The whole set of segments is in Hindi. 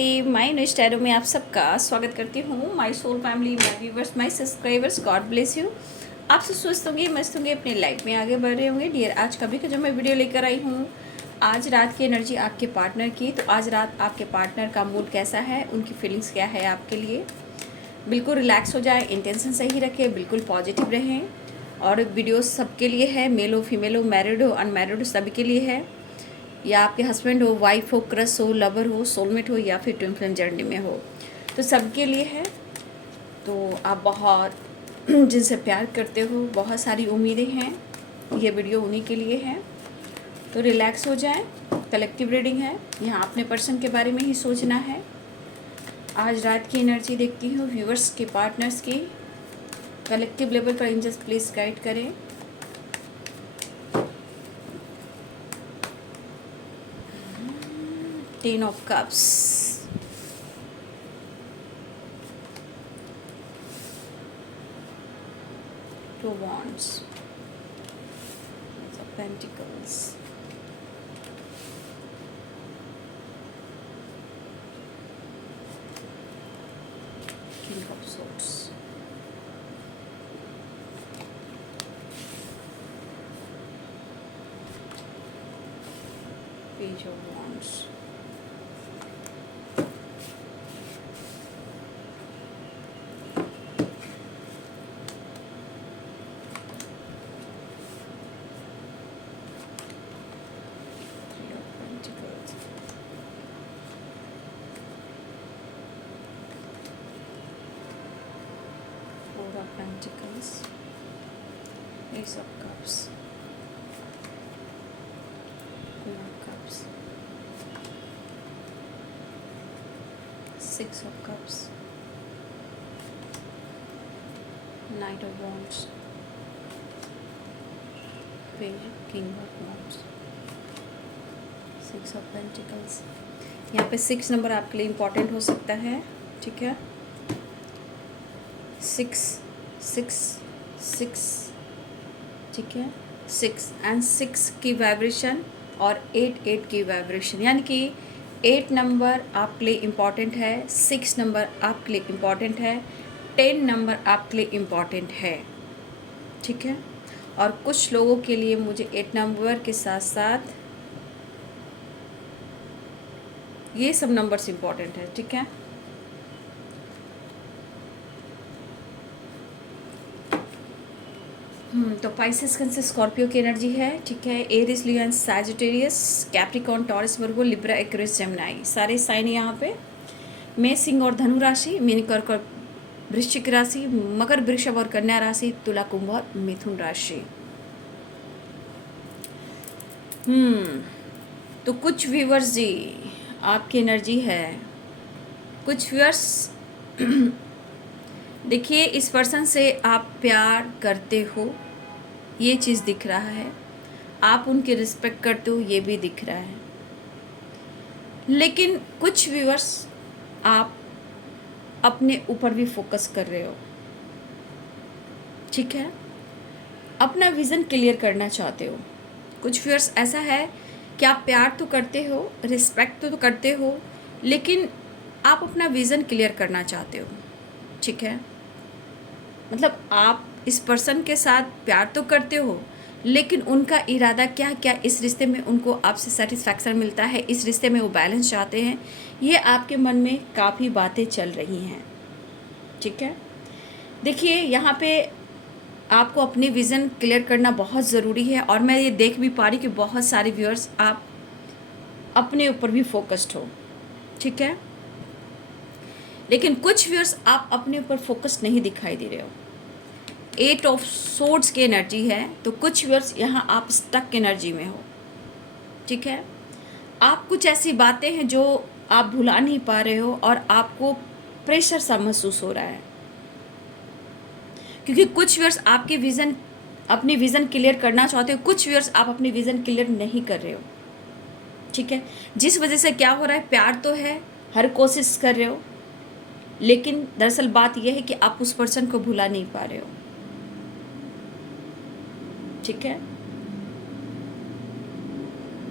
नमस्ते, माय न्यू स्टैरो में आप सबका स्वागत करती हूँ। My soul family, my viewers, my subscribers, God bless you. आप सब स्वस्थ होंगे, मस्त होंगे, अपनी लाइफ में आगे बढ़ रहे होंगे। डियर, आज का भी जो मैं वीडियो लेकर आई हूँ, आज रात की एनर्जी आपके पार्टनर की। तो आज रात आपके पार्टनर का मूड कैसा है, उनकी फीलिंग्स क्या है आपके लिए। बिल्कुल रिलैक्स हो जाए, इंटेंशन सही रखें, बिल्कुल पॉजिटिव रहें। और वीडियो सबके लिए है, मेल हो, फीमेल हो, मैरिड हो, अनमैरिड हो, सभी के लिए है। या आपके हस्बैंड हो, वाइफ हो, क्रश हो, लवर हो, सोलमेट हो, या फिर ट्विन फ्लेम जर्नी में हो, तो सबके लिए है। तो आप बहुत जिनसे प्यार करते हो, बहुत सारी उम्मीदें हैं, ये वीडियो उन्हीं के लिए है। तो रिलैक्स हो जाएं। कलेक्टिव रीडिंग है, यहाँ अपने पर्सन के बारे में ही सोचना है। आज रात की एनर्जी देखती हूँ व्यूवर्स के, पार्टनर्स की। कलेक्टिव लेवल पर एंजल्स प्लीज गाइड करें। Ten of cups, two wands, Ace of Pentacles, King of Swords, Page of Wands, Three of Pentacles, Four of Pentacles, Ace of Cups, Queen of Cups, Six of Cups, Knight of Wands, Page, King of Wands, Six of Pentacles। यहाँ पे 6 नंबर आपके लिए इम्पॉर्टेंट हो सकता है, ठीक है। 6 6 6, ठीक है। 6 एंड 6 की वाइब्रेशन और 8 की वाइब्रेशन, यानी कि 8 नंबर आपके लिए इम्पॉर्टेंट है, 6 नंबर आपके लिए इम्पॉर्टेंट है, 10 नंबर आपके लिए इम्पॉर्टेंट है, ठीक है। और कुछ लोगों के लिए मुझे 8 नंबर के साथ साथ ये सब नंबर्स इम्पॉर्टेंट है, ठीक है। तो पाइसेस, कैंसर, स्कॉर्पियो की एनर्जी है, ठीक है। Aries, Leo and Sagittarius, Capricorn, Taurus, Virgo, Libra, Aquarius, Gemini, सारे साइन यहाँ पे। मेष, सिंह और धनु राशि, मीन, कर्क और वृश्चिक राशि, मकर, वृषभ और कन्या राशि, तुला, कुंभ और मिथुन राशि। तो कुछ व्यूअर्स जी, आपकी एनर्जी है। कुछ व्यूअर्स देखिए, इस पर्सन से आप प्यार करते हो, ये चीज़ दिख रहा है। आप उनकी रिस्पेक्ट करते हो, ये भी दिख रहा है। लेकिन कुछ व्यूअर्स आप अपने ऊपर भी फोकस कर रहे हो, ठीक है। अपना विज़न क्लियर करना चाहते हो। कुछ व्यूअर्स ऐसा है कि आप प्यार तो करते हो, रिस्पेक्ट तो करते हो, लेकिन आप अपना विज़न क्लियर करना चाहते हो, ठीक है। मतलब आप इस पर्सन के साथ प्यार तो करते हो, लेकिन उनका इरादा क्या क्या, इस रिश्ते में उनको आपसे सेटिस्फैक्शन मिलता है, इस रिश्ते में वो बैलेंस चाहते हैं, ये आपके मन में काफ़ी बातें चल रही हैं, ठीक है। देखिए, यहाँ पे आपको अपनी विज़न क्लियर करना बहुत ज़रूरी है। और मैं ये देख भी पा रही कि बहुत सारे व्यूअर्स आप अपने ऊपर भी फोकस्ड हो, ठीक है। लेकिन कुछ व्यूअर्स आप अपने ऊपर फोकस नहीं दिखाई दे रहे हो। 8 ऑफ सोर्ड्स की एनर्जी है, तो कुछ व्यूअर्स यहाँ आप स्टक एनर्जी में हो, ठीक है। आप कुछ ऐसी बातें हैं जो आप भुला नहीं पा रहे हो और आपको प्रेशर सा महसूस हो रहा है, क्योंकि कुछ व्यूअर्स आपके विज़न, अपनी विज़न क्लियर करना चाहते हो, कुछ व्यूअर्स आप अपनी विज़न क्लियर नहीं कर रहे हो, ठीक है। जिस वजह से क्या हो रहा है, प्यार तो है, हर कोशिश कर रहे हो, लेकिन दरअसल बात यह है कि आप उस पर्सन को भुला नहीं पा रहे हो, ठीक है।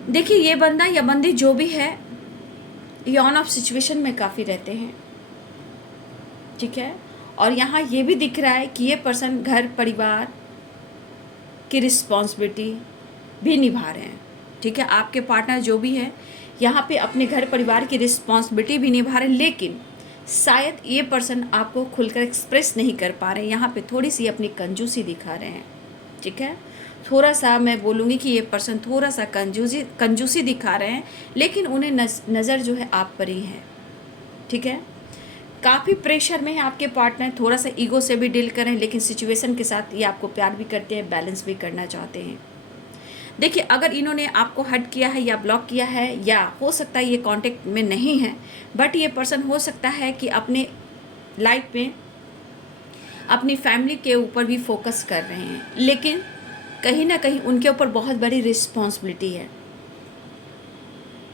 देखिए, ये बंदा या बंदी जो भी है, ये ऑन ऑफ सिचुएशन में काफ़ी रहते हैं, ठीक है। और यहाँ ये भी दिख रहा है कि ये पर्सन घर परिवार की रिस्पॉन्सिबिलिटी भी निभा रहे हैं, ठीक है। आपके पार्टनर जो भी है यहाँ पे अपने घर परिवार की रिस्पॉन्सिबिलिटी भी निभा रहे हैं, लेकिन शायद ये पर्सन आपको खुलकर एक्सप्रेस नहीं कर पा रहे हैं। यहाँ पे थोड़ी सी अपनी कंजूसी दिखा रहे हैं, ठीक है। थोड़ा सा मैं बोलूँगी कि ये पर्सन थोड़ा सा कंजूसी दिखा रहे हैं, लेकिन उन्हें नज़र जो है आप पर ही है, ठीक है। काफ़ी प्रेशर में है आपके पार्टनर, थोड़ा सा ईगो से भी डील करें, लेकिन सिचुएशन के साथ ये आपको प्यार भी करते हैं, बैलेंस भी करना चाहते हैं। देखिए, अगर इन्होंने आपको हट किया है या ब्लॉक किया है, या हो सकता है ये कांटेक्ट में नहीं है, बट ये पर्सन हो सकता है कि अपने लाइफ में अपनी फैमिली के ऊपर भी फोकस कर रहे हैं, लेकिन कहीं ना कहीं उनके ऊपर बहुत बड़ी रिस्पॉन्सिबिलिटी है,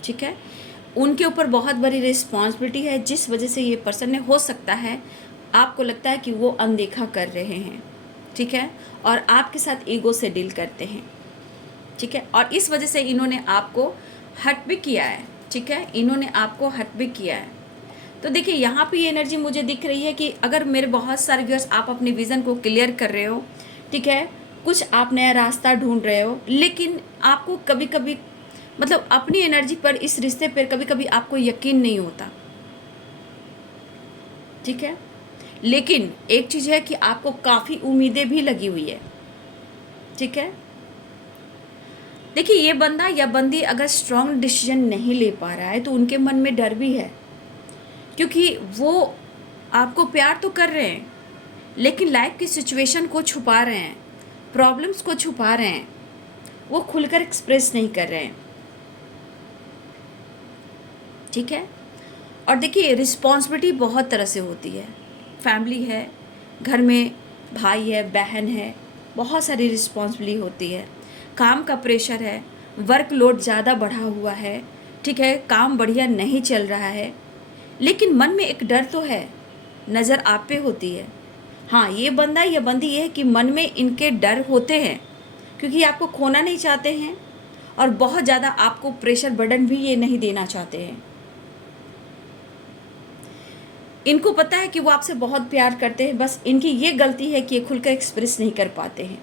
ठीक है। उनके ऊपर बहुत बड़ी रिस्पॉन्सिबिलिटी है, जिस वजह से ये पर्सन ने, हो सकता है आपको लगता है कि वो अनदेखा कर रहे हैं, ठीक है, और आपके साथ ईगो से डील करते हैं, ठीक है। और इस वजह से इन्होंने आपको हर्ट भी किया है, ठीक है, इन्होंने आपको हर्ट भी किया है। तो देखिए, यहाँ पे ये एनर्जी मुझे दिख रही है कि अगर मेरे बहुत सारे व्यूअर्स आप अपने विज़न को क्लियर कर रहे हो, ठीक है, कुछ आप नया रास्ता ढूंढ रहे हो, लेकिन आपको कभी कभी मतलब अपनी एनर्जी पर, इस रिश्ते पर कभी कभी आपको यकीन नहीं होता, ठीक है। लेकिन एक चीज़ है कि आपको काफ़ी उम्मीदें भी लगी हुई है, ठीक है। देखिए, ये बंदा या बंदी अगर स्ट्रॉन्ग डिसीजन नहीं ले पा रहा है तो उनके मन में डर भी है, क्योंकि वो आपको प्यार तो कर रहे हैं, लेकिन लाइफ की सिचुएशन को छुपा रहे हैं, प्रॉब्लम्स को छुपा रहे हैं, वो खुलकर एक्सप्रेस नहीं कर रहे हैं, ठीक है। और देखिए, रिस्पॉन्सिबिलिटी बहुत तरह से होती है, फैमिली है, घर में भाई है, बहन है, बहुत सारी रिस्पॉन्सिबिलिटी होती है, काम का प्रेशर है, वर्कलोड ज़्यादा बढ़ा हुआ है, ठीक है, काम बढ़िया नहीं चल रहा है, लेकिन मन में एक डर तो है, नज़र आप पे होती है। हाँ, ये बंदा या बंदी ये है कि मन में इनके डर होते हैं, क्योंकि आपको खोना नहीं चाहते हैं, और बहुत ज़्यादा आपको प्रेशर बर्डन भी ये नहीं देना चाहते हैं। इनको पता है कि वो आपसे बहुत प्यार करते हैं, बस इनकी ये गलती है कि ये खुलकर एक्सप्रेस नहीं कर पाते हैं।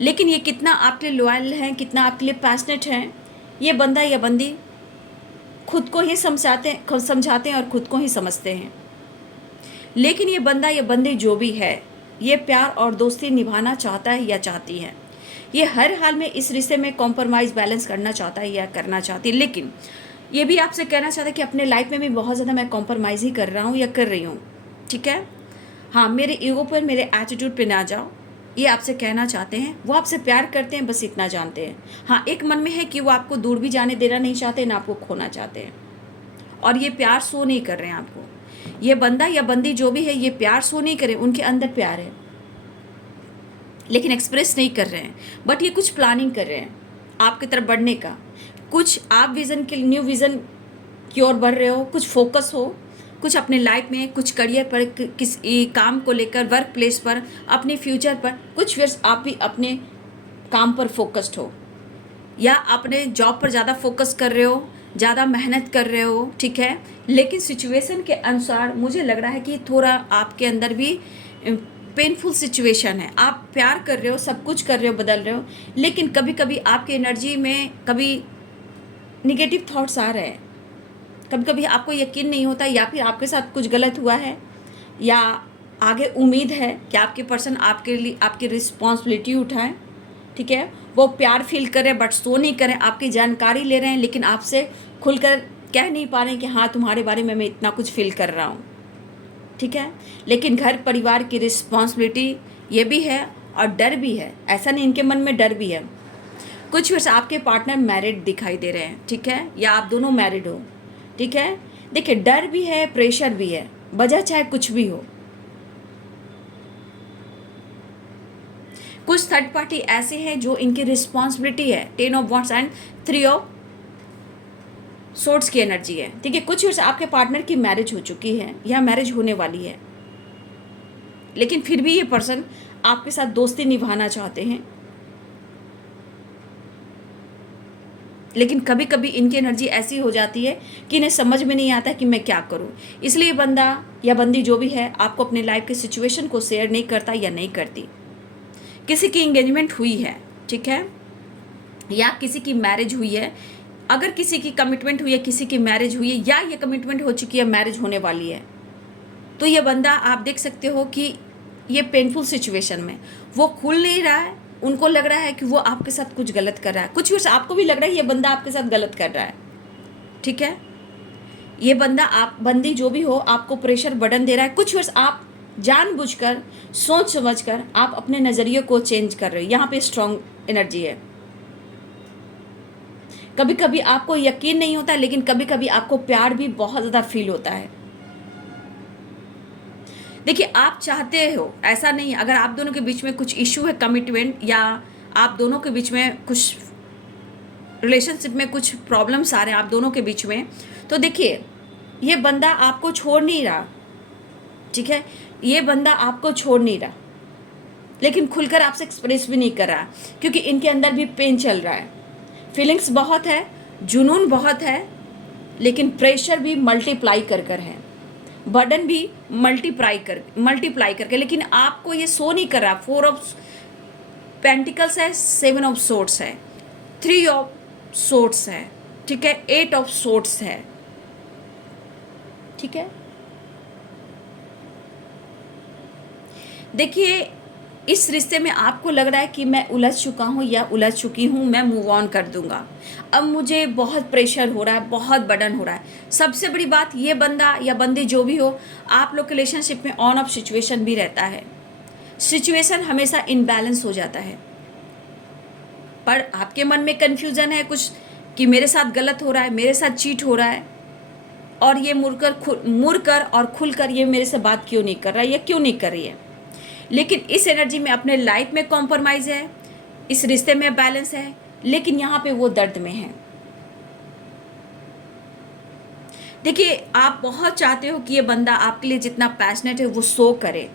लेकिन ये कितना आपके लिए लॉयल हैं, कितना आपके लिए पैशनेट हैं, ये बंदा या बंदी खुद को ही समझाते हैं और खुद को ही समझते हैं। लेकिन ये बंदा या बंदी जो भी है, ये प्यार और दोस्ती निभाना चाहता है या चाहती है, ये हर हाल में इस रिश्ते में कॉम्प्रोमाइज़ बैलेंस करना चाहता है या करना चाहती है। लेकिन ये भी आपसे कहना चाहता है कि अपने लाइफ में भी बहुत ज़्यादा मैं कॉम्प्रोमाइज़ ही कर रहा हूँ या कर रही हूँ, ठीक है। हाँ, मेरे ईगो पर, मेरे एटीट्यूड पे ना जाओ, ये आपसे कहना चाहते हैं। वो आपसे प्यार करते हैं, बस इतना जानते हैं। हाँ, एक मन में है कि वो आपको दूर भी जाने देना नहीं चाहते, ना आपको खोना चाहते हैं, और ये प्यार शो नहीं कर रहे हैं आपको। ये बंदा या बंदी जो भी है, ये प्यार शो नहीं करे, उनके अंदर प्यार है, लेकिन एक्सप्रेस नहीं कर रहे हैं। बट ये कुछ प्लानिंग कर रहे हैं आपकी तरफ बढ़ने का, कुछ आप विज़न के न्यू विज़न की ओर बढ़ रहे हो, कुछ फोकस हो, कुछ अपने लाइफ में, कुछ करियर पर, किस काम को लेकर, वर्क प्लेस पर, अपने फ्यूचर पर, कुछ वर्ष आप भी अपने काम पर फोकस्ड हो, या अपने जॉब पर ज़्यादा फोकस कर रहे हो, ज़्यादा मेहनत कर रहे हो, ठीक है। लेकिन सिचुएशन के अनुसार मुझे लग रहा है कि थोड़ा आपके अंदर भी पेनफुल सिचुएशन है। आप प्यार कर रहे हो, सब कुछ कर रहे हो, बदल रहे हो, लेकिन कभी कभी आपकी एनर्जी में कभी निगेटिव थॉट्स आ रहे हैं, कभी कभी आपको यकीन नहीं होता, या फिर आपके साथ कुछ गलत हुआ है, या आगे उम्मीद है कि आपके पर्सन आपके लिए आपकी रिस्पॉन्सिबिलिटी उठाएं, ठीक है। वो प्यार फील करें बट शो नहीं करें, आपकी जानकारी ले रहे हैं, लेकिन आपसे खुलकर कह नहीं पा रहे हैं कि हाँ, तुम्हारे बारे में मैं इतना कुछ फील कर रहा हूँ, ठीक है। लेकिन घर परिवार की रिस्पॉन्सिबिलिटी ये भी है, और डर भी है, ऐसा नहीं, इनके मन में डर भी है। कुछ वर्ष आपके पार्टनर मैरिड दिखाई दे रहे हैं, ठीक है, या आप दोनों मैरिड हो, ठीक है। देखिए, डर भी है, प्रेशर भी है, वजह चाहे कुछ भी हो। कुछ थर्ड पार्टी ऐसे हैं जो इनकी रिस्पॉन्सिबिलिटी है, 10 of wands and 3 of swords की एनर्जी है, ठीक है। कुछ वर्ष आपके पार्टनर की मैरिज हो चुकी है या मैरिज होने वाली है, लेकिन फिर भी ये पर्सन आपके साथ दोस्ती निभाना चाहते हैं, लेकिन कभी कभी इनकी एनर्जी ऐसी हो जाती है कि इन्हें समझ में नहीं आता कि मैं क्या करूं। इसलिए बंदा या बंदी जो भी है आपको अपने लाइफ के सिचुएशन को शेयर नहीं करता या नहीं करती। किसी की इंगेजमेंट हुई है, ठीक है, या किसी की मैरिज हुई है, अगर किसी की कमिटमेंट हुई है, किसी की मैरिज हुई है, या ये कमिटमेंट हो चुकी है, मैरिज होने वाली है, तो ये बंदा आप देख सकते हो कि ये पेनफुल सिचुएशन में वो खुल नहीं रहा है। उनको लग रहा है कि वो आपके साथ कुछ गलत कर रहा है, कुछ आपको भी लग रहा है ये बंदा आपके साथ गलत कर रहा है, ठीक है। ये बंदा, आप बंदी जो भी हो, आपको प्रेशर बर्डन दे रहा है। कुछ वर्ष आप जानबूझकर, सोच समझकर आप अपने नज़रिए को चेंज कर रहे हो। यहाँ पे स्ट्रॉन्ग एनर्जी है। कभी कभी आपको यकीन नहीं होता, लेकिन कभी कभी आपको प्यार भी बहुत ज़्यादा फील होता है। देखिए, आप चाहते हो, ऐसा नहीं, अगर आप दोनों के बीच में कुछ इशू है, कमिटमेंट, या आप दोनों के बीच में कुछ रिलेशनशिप में कुछ प्रॉब्लम्स आ रहे हैं आप दोनों के बीच में, तो देखिए ये बंदा आपको छोड़ नहीं रहा, ठीक है। ये बंदा आपको छोड़ नहीं रहा, लेकिन खुलकर आपसे एक्सप्रेस भी नहीं कर रहा, क्योंकि इनके अंदर भी पेन चल रहा है। फीलिंग्स बहुत है, जुनून बहुत है, लेकिन प्रेशर भी मल्टीप्लाई कर है, बर्डन भी मल्टीप्लाई करके, लेकिन आपको ये सो नहीं कर रहा। 4 ऑफ पेंटिकल्स है, 7 ऑफ सोर्ड्स है, 3 ऑफ सोर्ड्स है, ठीक है, 8 ऑफ सोर्ड्स है, ठीक है। देखिए, इस रिश्ते में आपको लग रहा है कि मैं उलझ चुका हूँ या उलझ चुकी हूँ, मैं मूव ऑन कर दूंगा, अब मुझे बहुत प्रेशर हो रहा है, बहुत बर्डन हो रहा है। सबसे बड़ी बात, ये बंदा या बंदी जो भी हो, आप लोग रिलेशनशिप में ऑन ऑफ सिचुएशन भी रहता है। सिचुएशन हमेशा इनबैलेंस हो जाता है, पर आपके मन में कन्फ्यूजन है कुछ कि मेरे साथ गलत हो रहा है, मेरे साथ चीट हो रहा है, और ये मुड़कर और खुलकर ये मेरे से बात क्यों नहीं कर रहा है या क्यों नहीं कर रही है। लेकिन इस एनर्जी में अपने लाइफ में कॉम्प्रोमाइज़ है, इस रिश्ते में बैलेंस है, लेकिन यहाँ पे वो दर्द में है। देखिए, आप बहुत चाहते हो कि ये बंदा आपके लिए जितना पैशनेट है वो शो करे,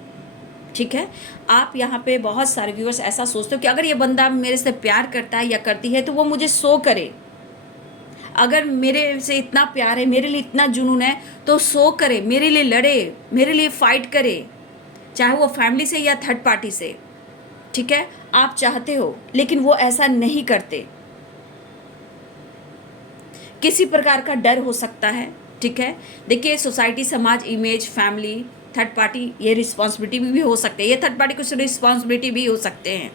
ठीक है। आप यहाँ पे बहुत सारे व्यूअर्स ऐसा सोचते हो कि अगर ये बंदा मेरे से प्यार करता है या करती है तो वो मुझे शो करे। अगर मेरे से इतना प्यार है, मेरे लिए इतना जुनून है, तो शो करे, मेरे लिए लड़े, मेरे लिए फाइट करे, चाहे वो फैमिली से या थर्ड पार्टी से, ठीक है। आप चाहते हो, लेकिन वो ऐसा नहीं करते। किसी प्रकार का डर हो सकता है, ठीक है। देखिए, सोसाइटी, समाज, इमेज, फैमिली, थर्ड पार्टी, ये रिस्पॉन्सिबिलिटी भी हो सकते हैं। ये थर्ड पार्टी कुछ रिस्पॉन्सिबिलिटी भी हो सकते हैं,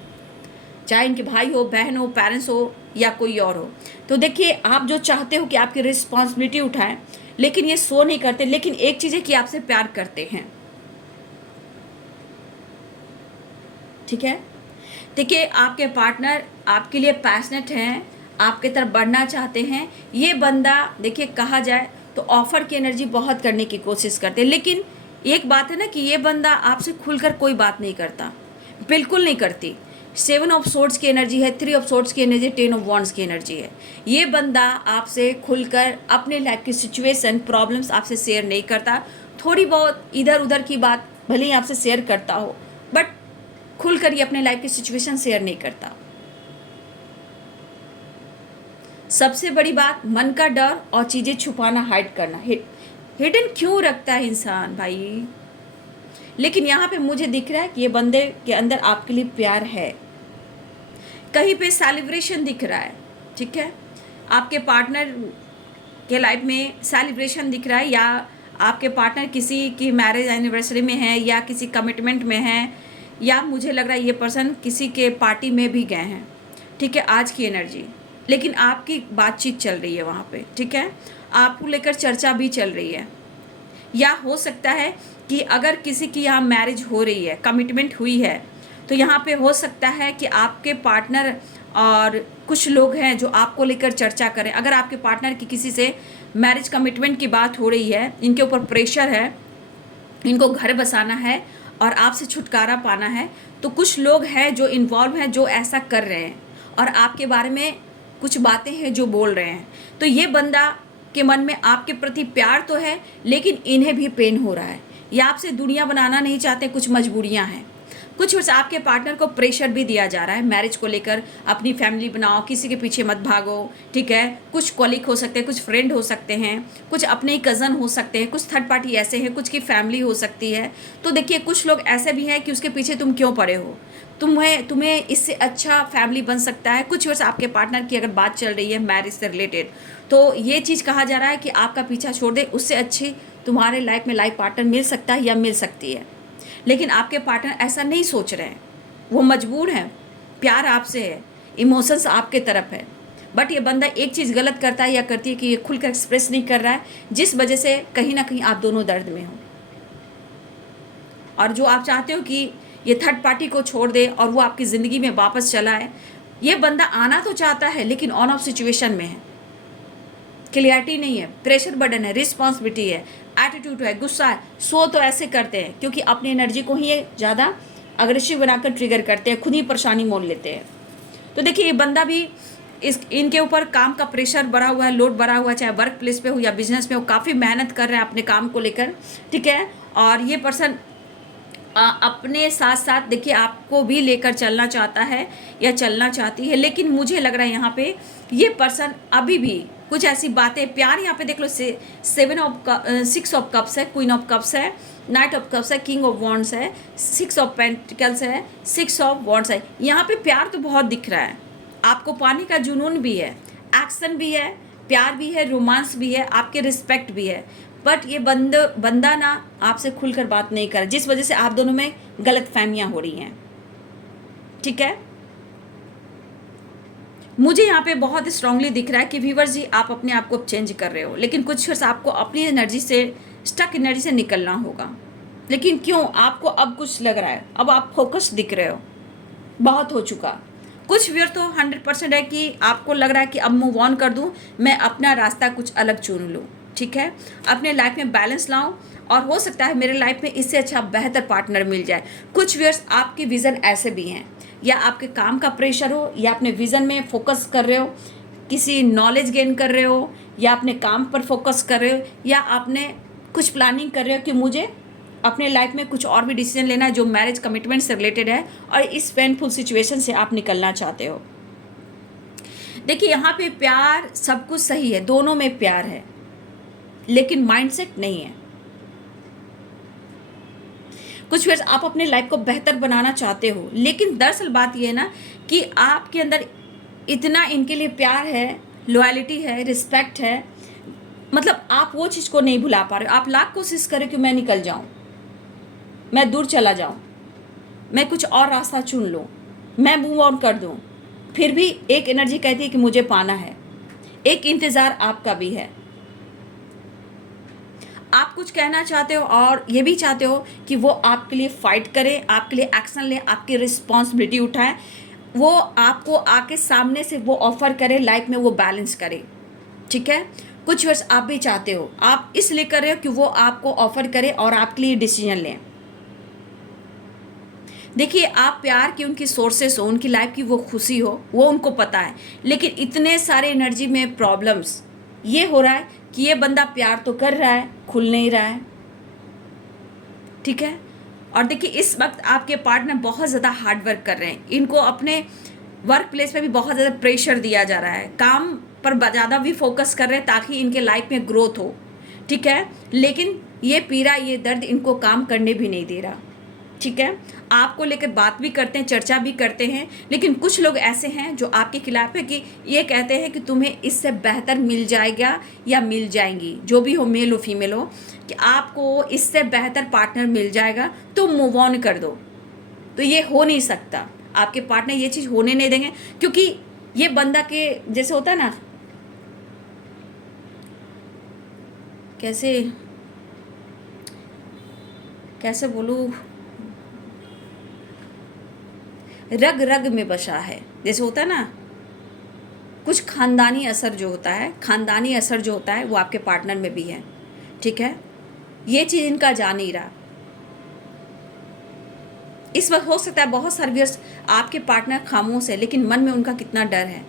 चाहे इनके भाई हो, बहन हो, पेरेंट्स हो या कोई और हो। तो देखिए, आप जो चाहते हो कि आपकी रिस्पॉन्सिबिलिटी उठाएं, लेकिन ये सो नहीं करते। लेकिन एक चीज़ है कि आपसे प्यार करते हैं, ठीक है। देखिए, आपके पार्टनर आपके लिए पैशनेट हैं, आपके तरफ बढ़ना चाहते हैं। ये बंदा, देखिए, कहा जाए तो ऑफर की एनर्जी बहुत करने की कोशिश करते हैं, लेकिन एक बात है ना कि ये बंदा आपसे खुलकर कोई बात नहीं करता, बिल्कुल नहीं करती। 7 ऑफ सोर्ड्स की एनर्जी है, 3 ऑफ सोर्ड्स की एनर्जी, 10 ऑफ वॉन्ड्स की एनर्जी है। ये बंदा आपसे खुलकर अपने लाइफ की सिचुएशन, प्रॉब्लम्स आपसे शेयर नहीं करता। थोड़ी बहुत इधर उधर की बात भले ही आपसे शेयर करता हो, बट खुलकर ये अपने लाइफ की सिचुएशन शेयर नहीं करता। सबसे बड़ी बात, मन का डर और चीज़ें छुपाना, हाइड करना। हिडन क्यों रखता है इंसान भाई। लेकिन यहाँ पे मुझे दिख रहा है कि ये बंदे के अंदर आपके लिए प्यार है, कहीं पे सेलिब्रेशन दिख रहा है, ठीक है। आपके पार्टनर के लाइफ में सेलिब्रेशन दिख रहा है, या आपके पार्टनर किसी की मैरिज एनिवर्सरी में है, या किसी कमिटमेंट में है, या मुझे लग रहा है ये पर्सन किसी के पार्टी में भी गए हैं, ठीक है, आज की एनर्जी। लेकिन आपकी बातचीत चल रही है वहाँ पे, ठीक है, आपको लेकर चर्चा भी चल रही है। या हो सकता है कि अगर किसी की यहाँ मैरिज हो रही है, कमिटमेंट हुई है, तो यहाँ पे हो सकता है कि आपके पार्टनर और कुछ लोग हैं जो आपको लेकर चर्चा करें। अगर आपके पार्टनर की किसी से मैरिज कमिटमेंट की बात हो रही है, इनके ऊपर प्रेशर है, इनको घर बसाना है और आपसे छुटकारा पाना है, तो कुछ लोग हैं जो इन्वॉल्व हैं, जो ऐसा कर रहे हैं और आपके बारे में कुछ बातें हैं जो बोल रहे हैं। तो ये बंदा के मन में आपके प्रति प्यार तो है, लेकिन इन्हें भी पेन हो रहा है। ये आपसे दुनिया बनाना नहीं चाहते, कुछ मजबूरियां हैं। कुछ वर्ष आपके पार्टनर को प्रेशर भी दिया जा रहा है मैरिज को लेकर, अपनी फैमिली बनाओ, किसी के पीछे मत भागो, ठीक है। कुछ कॉलीग हो सकते हैं, कुछ फ्रेंड हो सकते हैं, कुछ अपने ही कज़न हो सकते हैं, कुछ थर्ड पार्टी ऐसे हैं, कुछ की फैमिली हो सकती है। तो देखिए कुछ लोग ऐसे भी हैं कि उसके पीछे तुम क्यों पड़े हो, तुम्हें इससे अच्छा फैमिली बन सकता है। कुछ वर्ष आपके पार्टनर की अगर बात चल रही है मैरिज से रिलेटेड, तो ये चीज़ कहा जा रहा है कि आपका पीछा छोड़ दे, उससे अच्छी तुम्हारे लाइफ में लाइफ पार्टनर मिल सकता है या मिल सकती है। लेकिन आपके पार्टनर ऐसा नहीं सोच रहे हैं, वो मजबूर हैं, प्यार आपसे है, इमोशंस आपके तरफ है, बट ये बंदा एक चीज़ गलत करता है या करती है कि ये खुलकर एक्सप्रेस नहीं कर रहा है, जिस वजह से कहीं ना कहीं आप दोनों दर्द में हो। और जो आप चाहते हो कि ये थर्ड पार्टी को छोड़ दे और वो आपकी ज़िंदगी में वापस चला है, ये बंदा आना तो चाहता है लेकिन ऑन ऑफ सिचुएशन में है, क्लियरिटी नहीं है, प्रेशर बर्डन है, रिस्पॉन्सिबिलिटी है, एटीट्यूड है, गुस्सा है। सो तो ऐसे करते हैं क्योंकि अपनी एनर्जी को ही ज़्यादा अग्रेसिव बनाकर ट्रिगर करते हैं, खुद ही परेशानी मोल लेते हैं। तो देखिए ये बंदा भी इनके ऊपर काम का प्रेशर बढ़ा हुआ है, लोड बढ़ा हुआ है, चाहे वर्क प्लेस पे हो या बिजनेस में हो, काफ़ी मेहनत कर रहे हैं अपने काम को लेकर, ठीक है। और ये पर्सन अपने साथ साथ देखिए आपको भी लेकर चलना चाहता है या चलना चाहती है, लेकिन मुझे लग रहा है यहाँ पे ये पर्सन अभी भी कुछ ऐसी बातें, प्यार यहाँ पे देख लो, 6 ऑफ कप्स है, क्वीन ऑफ कप्स है, नाइट ऑफ कप्स है, किंग ऑफ वॉन्ड्स है, 6 ऑफ पेंटिकल्स है, 6 ऑफ वॉन्ड्स है। यहाँ पे प्यार तो बहुत दिख रहा है, आपको पाने का जुनून भी है, एक्शन भी है, प्यार भी है, रोमांस भी है, आपके रिस्पेक्ट भी है। बट ये बंदा ना आपसे खुलकर बात नहीं कर, जिस वजह से आप दोनों में गलत फहमियाँ हो रही हैं, ठीक है। मुझे यहाँ पे बहुत स्ट्रांगली दिख रहा है कि व्यूअर्स जी आप अपने आप को चेंज कर रहे हो, लेकिन कुछ वर्ष आपको अपनी एनर्जी से, स्टक एनर्जी से निकलना होगा। लेकिन क्यों आपको अब कुछ लग रहा है, अब आप फोकस दिख रहे हो, बहुत हो चुका। कुछ व्यूअर तो 100% है कि आपको लग रहा है कि अब मूव ऑन कर दूँ, मैं अपना रास्ता कुछ अलग चुन लूँ, ठीक है, अपने लाइफ में बैलेंस लाऊं और हो सकता है मेरे लाइफ में इससे अच्छा बेहतर पार्टनर मिल जाए। कुछ व्यूअर्स आपके विज़न ऐसे भी हैं, या आपके काम का प्रेशर हो, या अपने विज़न में फोकस कर रहे हो, किसी नॉलेज गेन कर रहे हो, या अपने काम पर फोकस कर रहे हो, या आपने कुछ प्लानिंग कर रहे हो कि मुझे अपने लाइफ में कुछ और भी डिसीजन लेना है जो मैरिज कमिटमेंट से रिलेटेड है, और इस पेनफुल सिचुएशन से आप निकलना चाहते हो। देखिए यहाँ पे प्यार सब कुछ सही है, दोनों में प्यार है, लेकिन माइंडसेट नहीं है। कुछ वर्ष आप अपने लाइफ को बेहतर बनाना चाहते हो, लेकिन दरअसल बात यह है ना कि आपके अंदर इतना इनके लिए प्यार है, लॉयल्टी है, रिस्पेक्ट है, मतलब आप वो चीज़ को नहीं भुला पा रहे हो। आप लाख कोशिश करें कि मैं निकल जाऊं, मैं दूर चला जाऊं, मैं कुछ और रास्ता चुन लूं, मैं मूव ऑन कर दूं, फिर भी एक एनर्जी कहती है कि मुझे पाना है, एक इंतज़ार आपका भी है। आप कुछ कहना चाहते हो और ये भी चाहते हो कि वो आपके लिए फाइट करे, आपके लिए एक्शन ले, आपकी रिस्पॉन्सिबिलिटी उठाए, वो आपको आके सामने से वो ऑफर करे, लाइफ में वो बैलेंस करे, ठीक है। कुछ वर्ष आप भी चाहते हो, आप इसलिए कर रहे हो कि वो आपको ऑफर करे और आपके लिए डिसीजन लें। देखिए आप प्यार की उनकी सोर्सेस हो, उनकी लाइफ की वो खुशी हो, वो उनको पता है, लेकिन इतने सारे एनर्जी में प्रॉब्लम्स ये हो रहा है कि ये बंदा प्यार तो कर रहा है, खुल नहीं रहा है, ठीक है। और देखिए इस वक्त आपके पार्टनर बहुत ज़्यादा हार्ड वर्क कर रहे हैं, इनको अपने वर्क प्लेस पे भी बहुत ज़्यादा प्रेशर दिया जा रहा है, काम पर ज़्यादा भी फोकस कर रहे हैं ताकि इनके लाइफ में ग्रोथ हो, ठीक है। लेकिन ये पीड़ा, ये दर्द इनको काम करने भी नहीं दे रहा, ठीक है। आपको लेकर बात भी करते हैं, चर्चा भी करते हैं, लेकिन कुछ लोग ऐसे हैं जो आपके खिलाफ है कि ये कहते हैं कि तुम्हें इससे बेहतर मिल जाएगा या मिल जाएंगी, जो भी हो, मेल हो फीमेल हो, कि आपको इससे बेहतर पार्टनर मिल जाएगा तो मूव ऑन कर दो। तो ये हो नहीं सकता, आपके पार्टनर ये चीज़ होने नहीं देंगे, क्योंकि ये बंदा के जैसे होता है ना, कैसे बोलूँ, रग रग में बसा है, जैसे होता है ना कुछ खानदानी असर जो होता है, खानदानी असर जो होता है वो आपके पार्टनर में भी है, ठीक है। ये चीज़ इनका जा नहीं रहा। इस वक्त हो सकता है बहुत सारे व्यूअर्स आपके पार्टनर खामोश है, लेकिन मन में उनका कितना डर है,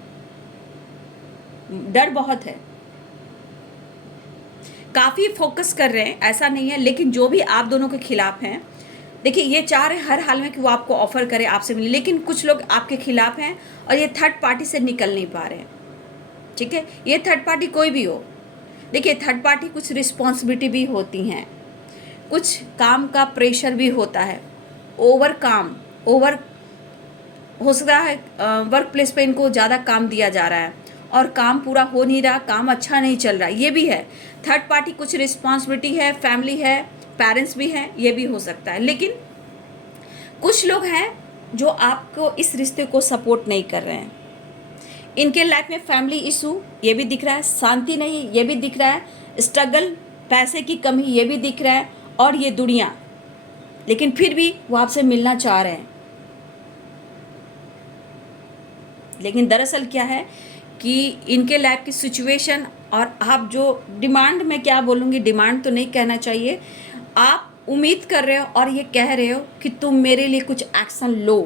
डर बहुत है, काफ़ी फोकस कर रहे हैं, ऐसा नहीं है, लेकिन जो भी आप दोनों के खिलाफ हैं देखिए ये चाह रहे हर हाल में कि वो आपको ऑफ़र करे, आपसे मिले, लेकिन कुछ लोग आपके खिलाफ हैं और ये थर्ड पार्टी से निकल नहीं पा रहे हैं। ठीक है, ये थर्ड पार्टी कोई भी हो। देखिए थर्ड पार्टी कुछ रिस्पॉन्सिबिलिटी भी होती हैं, कुछ काम का प्रेशर भी होता है, ओवर हो सकता है वर्क प्लेस पे इनको ज़्यादा काम दिया जा रहा है और काम पूरा हो नहीं रहा, काम अच्छा नहीं चल रहा, ये भी है। थर्ड पार्टी कुछ रिस्पॉन्सिबिलिटी है, फैमिली है, पेरेंट्स भी हैं, ये भी हो सकता है। लेकिन कुछ लोग हैं जो आपको इस रिश्ते को सपोर्ट नहीं कर रहे हैं। इनके लाइफ में फैमिली इशू ये भी दिख रहा है, शांति नहीं ये भी दिख रहा है, स्ट्रगल, पैसे की कमी ये भी दिख रहा है, और ये दुनिया, लेकिन फिर भी वो आपसे मिलना चाह रहे हैं। लेकिन दरअसल क्या है कि इनके लाइफ की सिचुएशन, और आप जो डिमांड, मैं क्या बोलूँगी, डिमांड तो नहीं कहना चाहिए, आप उम्मीद कर रहे हो और ये कह रहे हो कि तुम मेरे लिए कुछ एक्शन लो,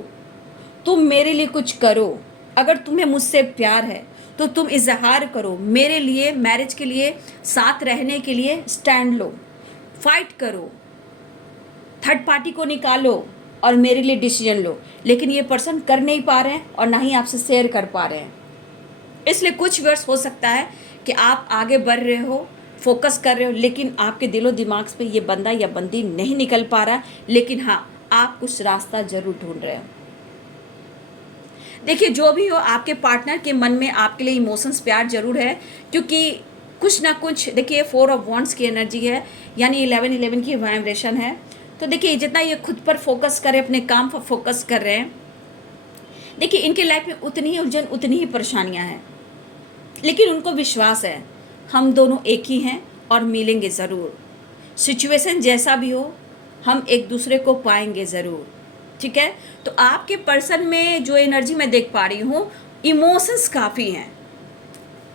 तुम मेरे लिए कुछ करो, अगर तुम्हें मुझसे प्यार है तो तुम इजहार करो, मेरे लिए, मैरिज के लिए, साथ रहने के लिए स्टैंड लो, फाइट करो, थर्ड पार्टी को निकालो और मेरे लिए डिसीजन लो। लेकिन ये पर्सन कर नहीं पा रहे हैं और ना ही आपसे शेयर कर पा रहे हैं। इसलिए कुछ वर्ष हो सकता है कि आप आगे बढ़ रहे हो, फोकस कर रहे हो, लेकिन आपके दिलो दिमाग पे ये बंदा या बंदी नहीं निकल पा रहा। लेकिन हाँ, आप कुछ रास्ता जरूर ढूंढ रहे हो। देखिए जो भी हो, आपके पार्टनर के मन में आपके लिए इमोशंस, प्यार जरूर है, क्योंकि कुछ ना कुछ, देखिए 4 ऑफ वॉन्ड्स की एनर्जी है, यानी 11 की वाइब्रेशन है। तो देखिए जितना ये खुद पर फोकस करे, अपने काम पर फोकस कर रहे हैं, देखिए इनके लाइफ में उतनी ही उलझन, उतनी ही परेशानियां हैं, लेकिन उनको विश्वास है हम दोनों एक ही हैं और मिलेंगे ज़रूर। सिचुएशन जैसा भी हो, हम एक दूसरे को पाएंगे ज़रूर। ठीक है, तो आपके पर्सन में जो एनर्जी मैं देख पा रही हूँ, इमोशंस काफ़ी हैं,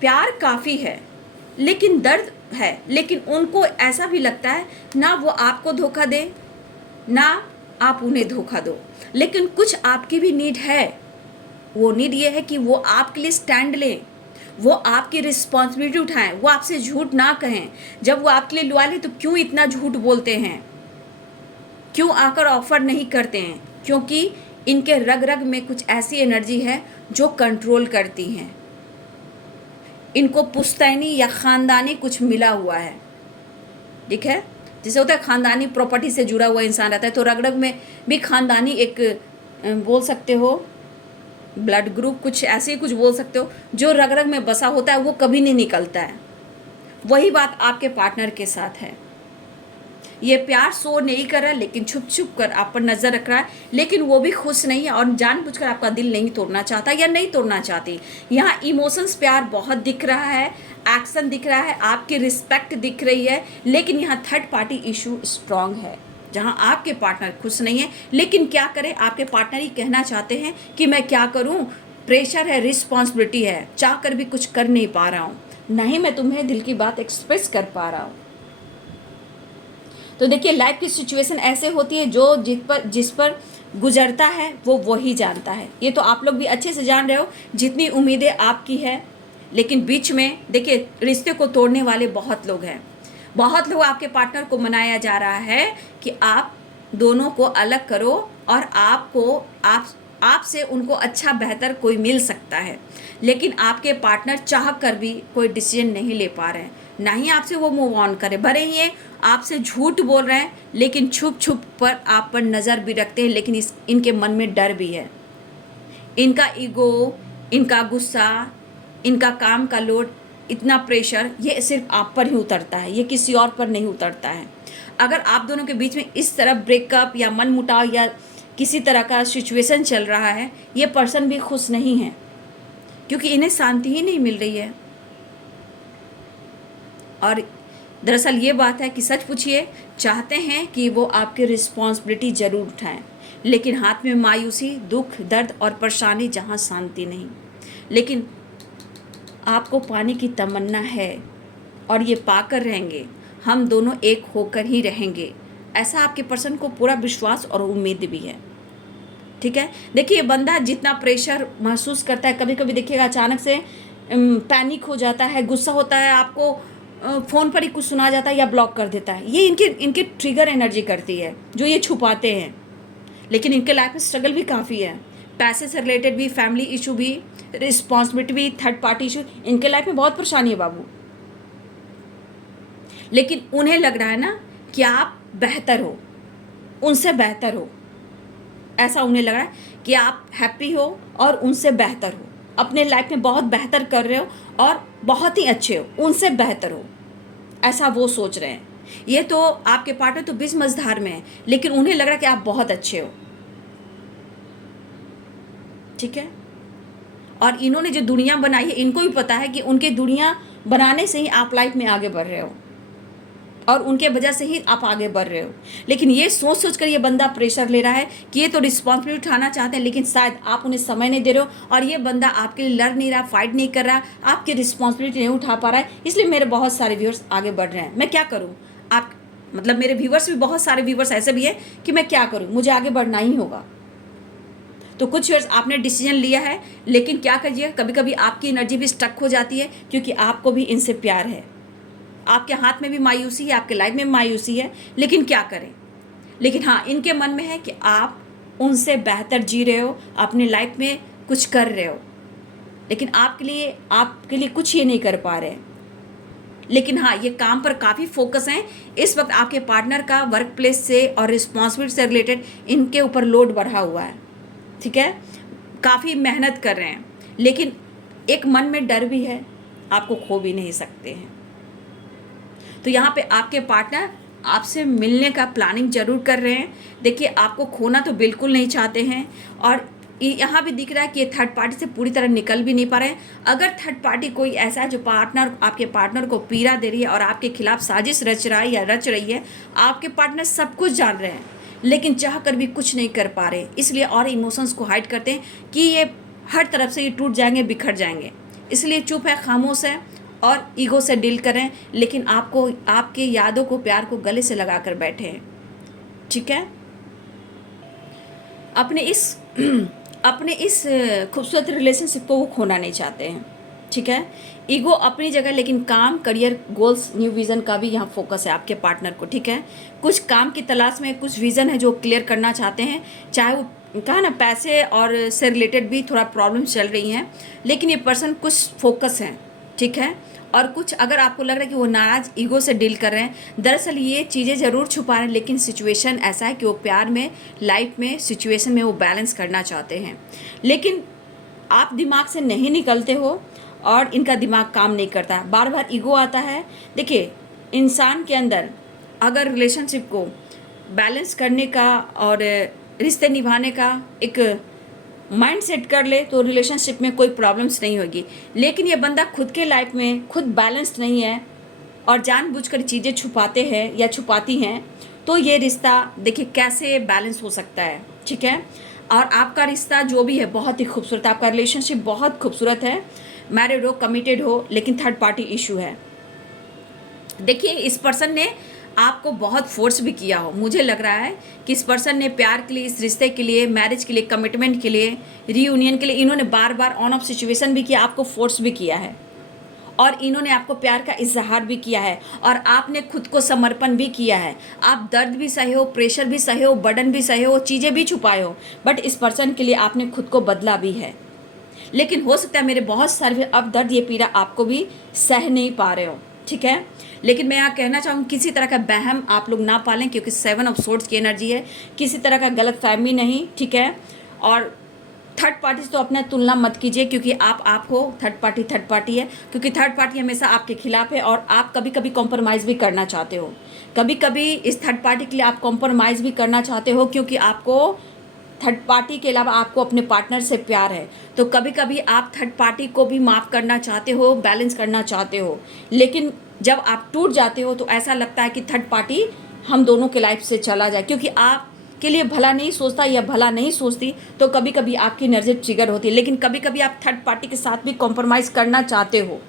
प्यार काफ़ी है, लेकिन दर्द है। लेकिन उनको ऐसा भी लगता है ना वो आपको धोखा दे, ना आप उन्हें धोखा दो, लेकिन कुछ आपकी भी नीड है। वो नीड ये है कि वो आपके लिए स्टैंड लें, वो आपकी रिस्पॉन्सिबिलिटी उठाएं, वो आपसे झूठ ना कहें। जब वो आपके लिए लॉयल है तो क्यों इतना झूठ बोलते हैं, क्यों आकर ऑफर नहीं करते हैं? क्योंकि इनके रग रग में कुछ ऐसी एनर्जी है जो कंट्रोल करती हैं। इनको पुश्तैनी या ख़ानदानी कुछ मिला हुआ है। ठीक है, जैसे होता है खानदानी प्रॉपर्टी से जुड़ा हुआ इंसान रहता है, तो रग रग में भी खानदानी एक बोल सकते हो, ब्लड ग्रुप, कुछ ऐसे ही कुछ बोल सकते हो, जो रग रग में बसा होता है, वो कभी नहीं निकलता है। वही बात आपके पार्टनर के साथ है। ये प्यार शो नहीं कर रहा है, लेकिन छुप छुप कर आप पर नज़र रख रहा है, लेकिन वो भी खुश नहीं है और जानबूझकर आपका दिल नहीं तोड़ना चाहता या नहीं तोड़ना चाहती। यहाँ इमोशंस, प्यार बहुत दिख रहा है, एक्शन दिख रहा है, आपकी रिस्पेक्ट दिख रही है, लेकिन यहाँ थर्ड पार्टी इशू स्ट्रांग है, जहाँ आपके पार्टनर खुश नहीं है। लेकिन क्या करें, आपके पार्टनर ही कहना चाहते हैं कि मैं क्या करूँ, प्रेशर है, रिस्पॉन्सिबिलिटी है, चाह कर भी कुछ कर नहीं पा रहा हूँ, नहीं मैं तुम्हें दिल की बात एक्सप्रेस कर पा रहा हूँ। तो देखिए लाइफ की सिचुएशन ऐसे होती है, जो जिस पर गुजरता है वो वही जानता है। ये तो आप लोग भी अच्छे से जान रहे हो, जितनी उम्मीदें आपकी है, लेकिन बीच में देखिए रिश्ते को तोड़ने वाले बहुत लोग हैं। बहुत लोग, आपके पार्टनर को मनाया जा रहा है कि आप दोनों को अलग करो और आपसे उनको अच्छा बेहतर कोई मिल सकता है, लेकिन आपके पार्टनर चाह कर भी कोई डिसीजन नहीं ले पा रहे हैं, ना ही आपसे वो मूव ऑन करें। भले ही ये आपसे झूठ बोल रहे हैं, लेकिन छुप छुप पर आप पर नज़र भी रखते हैं, लेकिन इनके मन में डर भी है। इनका ईगो, इनका गुस्सा, इनका काम का लोड, इतना प्रेशर, ये सिर्फ आप पर ही उतरता है, ये किसी और पर नहीं उतरता है। अगर आप दोनों के बीच में इस तरह ब्रेकअप या मनमुटाव या किसी तरह का सिचुएशन चल रहा है, ये पर्सन भी खुश नहीं है, क्योंकि इन्हें शांति ही नहीं मिल रही है। और दरअसल ये बात है कि सच पूछिए, चाहते हैं कि वो आपकी रिस्पॉन्सिबिलिटी ज़रूर उठाएं, लेकिन हाथ में मायूसी, दुख, दर्द और परेशानी, जहाँ शांति नहीं। लेकिन आपको पाने की तमन्ना है और ये पाकर रहेंगे, हम दोनों एक होकर ही रहेंगे, ऐसा आपके पर्सन को पूरा विश्वास और उम्मीद भी है। ठीक है, देखिए बंदा जितना प्रेशर महसूस करता है, कभी कभी देखिएगा अचानक से पैनिक हो जाता है, गुस्सा होता है, आपको फ़ोन पर ही कुछ सुना जाता है या ब्लॉक कर देता है। ये इनके इनके ट्रिगर एनर्जी करती है जो ये छुपाते हैं। लेकिन इनके लाइफ में स्ट्रगल भी काफ़ी है, पैसे से रिलेटेड भी, फैमिली इशू भी, रिस्पॉन्सिबिलिटी भी, थर्ड पार्टी इशू, इनके लाइफ में बहुत परेशानी है बाबू। लेकिन उन्हें लग रहा है ना कि आप बेहतर हो, उनसे बेहतर हो। ऐसा उन्हें लग रहा है कि आप हैप्पी हो और उनसे बेहतर हो, अपने लाइफ में बहुत बेहतर कर रहे हो और बहुत ही अच्छे हो, उनसे बेहतर हो, ऐसा वो सोच रहे हैं। ये तो आपके पार्टनर तो बीच मझधार में है, लेकिन उन्हें लग रहा है कि आप बहुत अच्छे हो। ठीक है। और इन्होंने जो दुनिया बनाई है, इनको भी पता है कि उनके दुनिया बनाने से ही आप लाइफ में आगे बढ़ रहे हो और उनके वजह से ही आप आगे बढ़ रहे हो। लेकिन ये सोच सोच कर ये बंदा प्रेशर ले रहा है कि ये तो रिस्पॉन्सिबिलिटी उठाना चाहते हैं, लेकिन शायद आप उन्हें समय नहीं दे रहे हो और ये बंदा आपके लिए लड़ नहीं रहा, फाइट नहीं कर रहा, आपकी रिस्पॉन्सिबिलिटी नहीं उठा पा रहा है। इसलिए मेरे बहुत सारे व्यूअर्स आगे बढ़ रहे हैं। मैं क्या करूँ? आप मतलब मेरे व्यूअर्स भी, बहुत सारे व्यूअर्स ऐसे भी हैं कि मैं क्या करूँ, मुझे आगे बढ़ना ही होगा। तो कुछ व्यूअर्स आपने डिसीजन लिया है, लेकिन क्या करिए, कभी कभी आपकी एनर्जी भी स्टक हो जाती है क्योंकि आपको भी इनसे प्यार है। आपके हाथ में भी मायूसी है, आपके लाइफ में मायूसी है, लेकिन क्या करें। लेकिन हाँ, इनके मन में है कि आप उनसे बेहतर जी रहे हो, अपने लाइफ में कुछ कर रहे हो, लेकिन आपके लिए कुछ ये नहीं कर पा रहे। लेकिन हाँ, ये काम पर काफ़ी फोकस हैं। इस वक्त आपके पार्टनर का वर्क प्लेस से और रिस्पॉन्सिबिलिटी से रिलेटेड इनके ऊपर लोड बढ़ा हुआ है। ठीक है, काफ़ी मेहनत कर रहे हैं, लेकिन एक मन में डर भी है, आपको खो भी नहीं सकते हैं। तो यहाँ पे आपके पार्टनर आपसे मिलने का प्लानिंग जरूर कर रहे हैं। देखिए, आपको खोना तो बिल्कुल नहीं चाहते हैं और यहाँ भी दिख रहा है कि ये थर्ड पार्टी से पूरी तरह निकल भी नहीं पा रहे हैं। अगर थर्ड पार्टी कोई ऐसा है जो आपके पार्टनर को पीड़ा दे रही है और आपके खिलाफ साजिश रच रहा है या रच रही है, आपके पार्टनर सब कुछ जान रहे हैं लेकिन चाह कर भी कुछ नहीं कर पा रहे, इसलिए और इमोशंस को हाइड करते हैं कि ये हर तरफ से ये टूट जाएंगे, बिखर जाएंगे। इसलिए चुप है, खामोश है और ईगो से डील करें, लेकिन आपको आपके यादों को, प्यार को गले से लगा कर बैठे हैं। ठीक है। अपने इस खूबसूरत रिलेशनशिप को वो खोना नहीं चाहते हैं। ठीक है। ईगो अपनी जगह, लेकिन काम, करियर, गोल्स, न्यू विज़न का भी यहाँ फोकस है आपके पार्टनर को। ठीक है। कुछ काम की तलाश में, कुछ विज़न है जो क्लियर करना चाहते हैं, चाहे वो कहा ना पैसे और से रिलेटेड भी थोड़ा प्रॉब्लम चल रही हैं, लेकिन ये पर्सन कुछ फोकस है। ठीक है। और कुछ अगर आपको लग रहा है कि वो नाराज़, ईगो से डील कर रहे हैं, दरअसल ये चीज़ें ज़रूर छुपा रहे हैं, लेकिन सिचुएशन ऐसा है कि वो प्यार में, लाइफ में, सिचुएशन में वो बैलेंस करना चाहते हैं, लेकिन आप दिमाग से नहीं निकलते हो और इनका दिमाग काम नहीं करता, बार बार ईगो आता है। देखिए, इंसान के अंदर अगर रिलेशनशिप को बैलेंस करने का और रिश्ते निभाने का एक माइंड सेट कर ले तो रिलेशनशिप में कोई प्रॉब्लम्स नहीं होगी। लेकिन ये बंदा खुद के लाइफ में खुद बैलेंस्ड नहीं है और जानबूझकर चीज़ें छुपाते हैं या छुपाती हैं, तो ये रिश्ता देखिए कैसे बैलेंस हो सकता है। ठीक है। और आपका रिश्ता जो भी है बहुत ही खूबसूरत है, आपका रिलेशनशिप बहुत खूबसूरत है, मैरिड हो, कमिटेड हो, लेकिन थर्ड पार्टी इशू है। देखिए, इस पर्सन ने आपको बहुत फोर्स भी किया हो, मुझे लग रहा है कि इस पर्सन ने प्यार के लिए, इस रिश्ते के लिए, मैरिज के लिए, कमिटमेंट के लिए, रीयूनियन के लिए इन्होंने बार बार ऑन ऑफ सिचुएशन भी किया, आपको फोर्स भी किया है और इन्होंने आपको प्यार का इजहार भी किया है और आपने खुद को समर्पण भी किया है। आप दर्द भी सहे हो, प्रेशर भी सहे हो, बर्डन भी सहे हो, चीज़ें भी छुपाए हो, बट इस पर्सन के लिए आपने खुद को बदला भी है। लेकिन हो सकता है मेरे बहुत सारे अब दर्द, ये पीड़ा आपको भी सह नहीं पा रहे हो। ठीक है। लेकिन मैं यहाँ कहना चाहूँ, किसी तरह का वहम आप लोग ना पालें, क्योंकि 7 ऑफ सोर्ड्स की एनर्जी है, किसी तरह का गलत फहमी नहीं। ठीक है। और थर्ड पार्टी से तो अपना तुलना मत कीजिए, क्योंकि आप हो, थर्ड पार्टी है, क्योंकि थर्ड पार्टी हमेशा आपके खिलाफ है और आप कभी कभी कॉम्प्रोमाइज़ भी करना चाहते हो। कभी कभी इस थर्ड पार्टी के लिए आप कॉम्प्रोमाइज़ भी करना चाहते हो, क्योंकि आपको थर्ड पार्टी के अलावा आपको अपने पार्टनर से प्यार है। तो कभी कभी आप थर्ड पार्टी को भी माफ़ करना चाहते हो, बैलेंस करना चाहते हो, लेकिन जब आप टूट जाते हो तो ऐसा लगता है कि थर्ड पार्टी हम दोनों के लाइफ से चला जाए, क्योंकि आप के लिए भला नहीं सोचता या भला नहीं सोचती, तो कभी कभी आपकी एनर्जी ट्रिगर होती है। लेकिन कभी कभी आप थर्ड पार्टी के साथ भी कॉम्प्रोमाइज़ करना चाहते हो,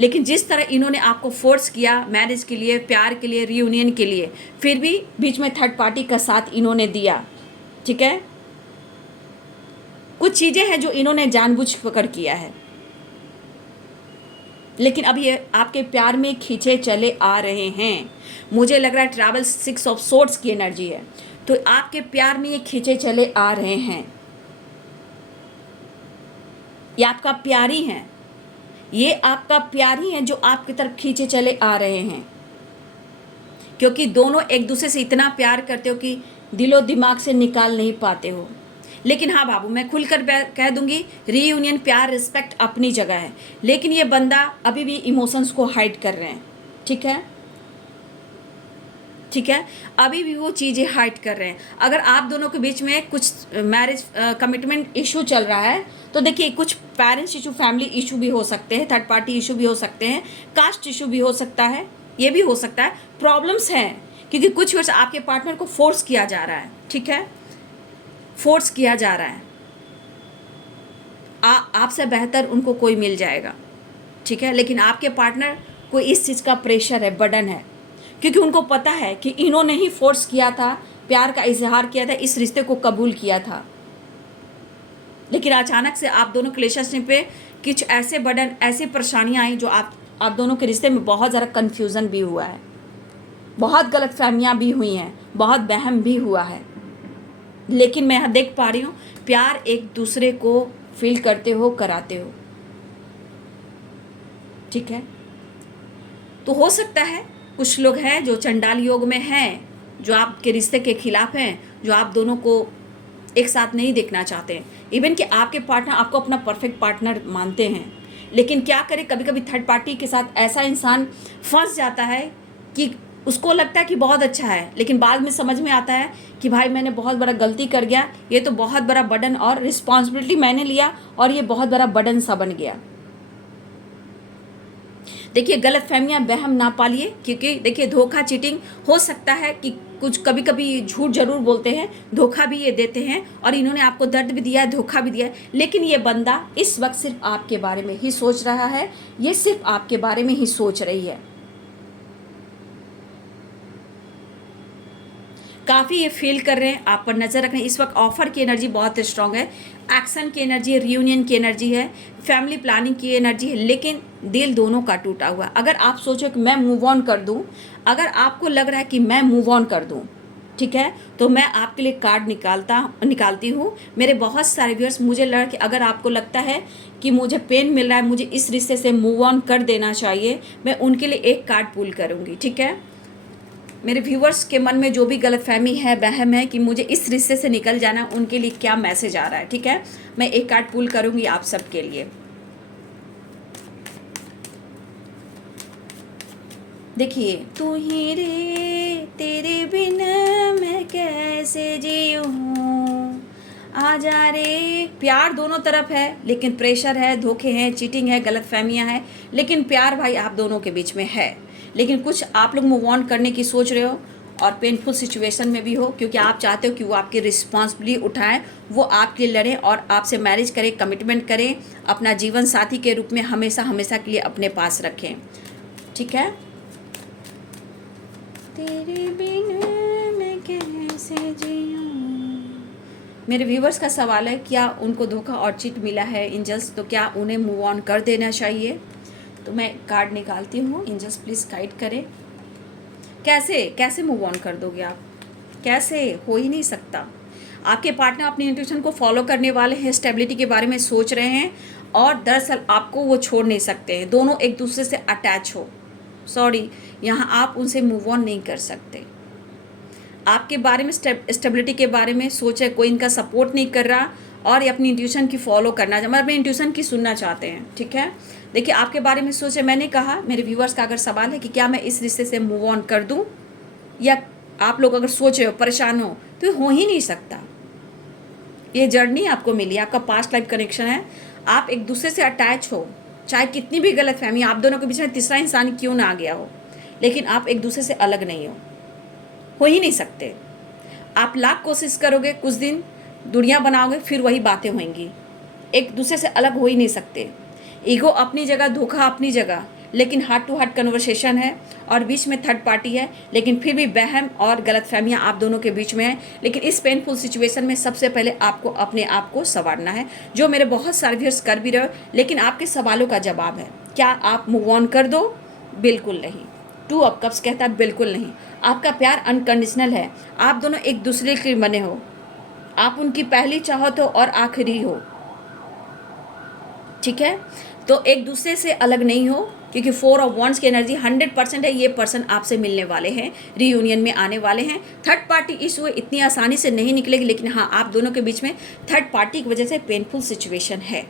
लेकिन जिस तरह इन्होंने आपको फोर्स किया मैरिज के लिए, प्यार के लिए, रीयूनियन के लिए, फिर भी बीच में थर्ड पार्टी का साथ इन्होंने दिया। ठीक है। कुछ चीज़ें हैं जो इन्होंने जानबूझ कर किया है। लेकिन अब ये आपके प्यार में खींचे चले आ रहे हैं। मुझे लग रहा है ट्रैवल 6 ऑफ सोर्ड्स की एनर्जी है, तो आपके प्यार में ये खींचे चले आ रहे हैं। ये आपका प्यारी है, ये आपका प्यारी है जो आपकी तरफ खींचे चले आ रहे हैं, क्योंकि दोनों एक दूसरे से इतना प्यार करते हो कि दिलो दिमाग से निकाल नहीं पाते हो। लेकिन हाँ बाबू, मैं खुलकर कह दूंगी, रीयूनियन, प्यार, रिस्पेक्ट अपनी जगह है, लेकिन ये बंदा अभी भी इमोशंस को हाइड कर रहे हैं। ठीक है, ठीक है, अभी भी वो चीज़ें हाइड कर रहे हैं। अगर आप दोनों के बीच में कुछ मैरिज कमिटमेंट इशू चल रहा है, तो देखिए कुछ पेरेंट्स इशू, फैमिली इशू भी हो सकते हैं, थर्ड पार्टी इशू भी हो सकते हैं, कास्ट इशू भी हो सकता है, ये भी हो सकता है। प्रॉब्लम्स हैं क्योंकि कुछ वर्ष आपके पार्टनर को फोर्स किया जा रहा है। ठीक है, फोर्स किया जा रहा है। आपसे बेहतर उनको कोई मिल जाएगा। ठीक है, लेकिन आपके पार्टनर को इस चीज़ का प्रेशर है, बर्डन है, क्योंकि उनको पता है कि इन्होंने ही फोर्स किया था, प्यार का इजहार किया था, इस रिश्ते को कबूल किया था। लेकिन अचानक से आप दोनों के रिलेशनशिप पे कुछ ऐसे बर्डन, ऐसी परेशानियां आई जो आप दोनों के रिश्ते में बहुत ज़्यादा कन्फ्यूज़न भी हुआ है, बहुत गलतफहमियां भी हुई हैं, बहुत वहम भी हुआ है। लेकिन मैं यहाँ देख पा रही हूँ, प्यार एक दूसरे को फील करते हो, कराते हो। ठीक है, तो हो सकता है कुछ लोग हैं जो चंडाल योग में हैं, जो आपके रिश्ते के खिलाफ हैं, जो आप दोनों को एक साथ नहीं देखना चाहते हैं। इवन कि आपके पार्टनर आपको अपना परफेक्ट पार्टनर मानते हैं, लेकिन क्या करें, कभी कभी थर्ड पार्टी के साथ ऐसा इंसान फंस जाता है कि उसको लगता है कि बहुत अच्छा है, लेकिन बाद में समझ में आता है कि भाई मैंने बहुत बड़ा गलती कर गया, ये तो बहुत बड़ा बर्डन और रिस्पॉन्सिबिलिटी मैंने लिया और ये बहुत बड़ा बर्डन सा बन गया। देखिए गलत फहमियाँ, वहम ना पालिए, क्योंकि देखिए धोखा, चीटिंग हो सकता है कि कुछ कभी कभी झूठ जरूर बोलते हैं, धोखा भी ये देते हैं, और इन्होंने आपको दर्द भी दिया है, धोखा भी दिया है, लेकिन ये बंदा इस वक्त सिर्फ आपके बारे में ही सोच रहा है, ये सिर्फ आपके बारे में ही सोच रही है। काफ़ी ये फील कर रहे हैं, आप पर नज़र रख रहे हैं। इस वक्त ऑफर की एनर्जी बहुत स्ट्रांग है, एक्शन की एनर्जी है, रियूनियन की एनर्जी है, फैमिली प्लानिंग की एनर्जी है, लेकिन दिल दोनों का टूटा हुआ। अगर आप सोचो कि मैं मूव ऑन कर दूं, अगर आपको लग रहा है कि मैं मूव ऑन कर दूं, ठीक है, तो मैं आपके लिए कार्ड निकालती हूँ। मेरे बहुत सारे व्यूअर्स, मुझे लगा कि अगर आपको लगता है कि मुझे पेन मिल रहा है, मुझे इस रिश्ते से मूव ऑन कर देना चाहिए, मैं उनके लिए एक कार्ड पुल करूँगी। ठीक है, मेरे व्यूवर्स के मन में जो भी गलतफहमी है, वहम है कि मुझे इस रिश्ते से निकल जाना, उनके लिए क्या मैसेज आ रहा है। ठीक है, मैं एक कार्ड पुल करूंगी आप सबके लिए। देखिए, तू ही रे, तेरे बिना मैं कैसे जीऊं, आजा रे। प्यार दोनों तरफ है, लेकिन प्रेशर है, धोखे हैं, चीटिंग है, गलतफहमियां हैं, लेकिन प्यार भाई आप दोनों के बीच में है। लेकिन कुछ आप लोग मूव ऑन करने की सोच रहे हो और पेनफुल सिचुएशन में भी हो, क्योंकि आप चाहते हो कि वो आपकी रिस्पॉन्सिबिलिटी उठाएं, वो आपके लिए लड़ें और आपसे मैरिज करें, कमिटमेंट करें, अपना जीवन साथी के रूप में हमेशा हमेशा के लिए अपने पास रखें। ठीक है, तेरे बिना मैं कैसे जीऊं। मेरे व्यूवर्स का सवाल है, क्या उनको धोखा और चीट मिला है एंजल्स, तो क्या उन्हें मूव ऑन कर देना चाहिए? तो मैं कार्ड निकालती हूँ, एंजल्स प्लीज़ गाइड करें। कैसे मूव ऑन कर दोगे आप? कैसे? हो ही नहीं सकता। आपके पार्टनर अपनी इंट्यूशन को फॉलो करने वाले हैं, स्टेबिलिटी के बारे में सोच रहे हैं, और दरअसल आपको वो छोड़ नहीं सकते हैं। दोनों एक दूसरे से अटैच हो, सॉरी, यहाँ आप उनसे मूव ऑन नहीं कर सकते। आपके बारे में, स्टेबिलिटी के बारे में सोच है, कोई इनका सपोर्ट नहीं कर रहा और ये अपनी इंट्यूशन की फॉलो करना, मतलब अपनी इंट्यूशन की सुनना चाहते हैं। ठीक है, देखिए आपके बारे में सोच है, मैंने कहा मेरे व्यूवर्स का अगर सवाल है कि क्या मैं इस रिश्ते से मूव ऑन कर दूं, या आप लोग अगर सोच रहे हो, परेशान तो हो ही नहीं सकता। ये जर्नी आपको मिली, आपका पास्ट लाइफ कनेक्शन है, आप एक दूसरे से अटैच हो, चाहे कितनी भी गलतफहमी आप दोनों के बीच में तीसरा इंसान क्यों ना आ गया हो, लेकिन आप एक दूसरे से अलग नहीं हो ही नहीं सकते। आप लाख कोशिश करोगे, कुछ दिन दुनिया बनाओगे, फिर वही बातें होंगी, एक दूसरे से अलग हो ही नहीं सकते। ईगो अपनी जगह, धोखा अपनी जगह, लेकिन हार्ट टू हार्ट कन्वर्सेशन है और बीच में थर्ड पार्टी है, लेकिन फिर भी वहम और गलतफहमियां आप दोनों के बीच में है। लेकिन इस पेनफुल सिचुएशन में सबसे पहले आपको अपने आप को संवारना है, जो मेरे बहुत सारे व्यूअर्स कर भी रहे हो। लेकिन आपके सवालों का जवाब है, क्या आप मूव ऑन कर दो? बिल्कुल नहीं। 2 ऑफ कप्स कहता है बिल्कुल नहीं। आपका प्यार अनकंडीशनल है, आप दोनों एक दूसरे के बने हो, आप उनकी पहली चाहत हो और आखिरी हो, ठीक है। तो एक दूसरे से अलग नहीं हो, क्योंकि 4 ऑफ वॉन्ड्स की एनर्जी 100% है। ये पर्सन आपसे मिलने वाले हैं, रीयूनियन में आने वाले हैं। थर्ड पार्टी इशू इतनी आसानी से नहीं निकलेगी, लेकिन हाँ, आप दोनों के बीच में थर्ड पार्टी की वजह से पेनफुल सिचुएशन है,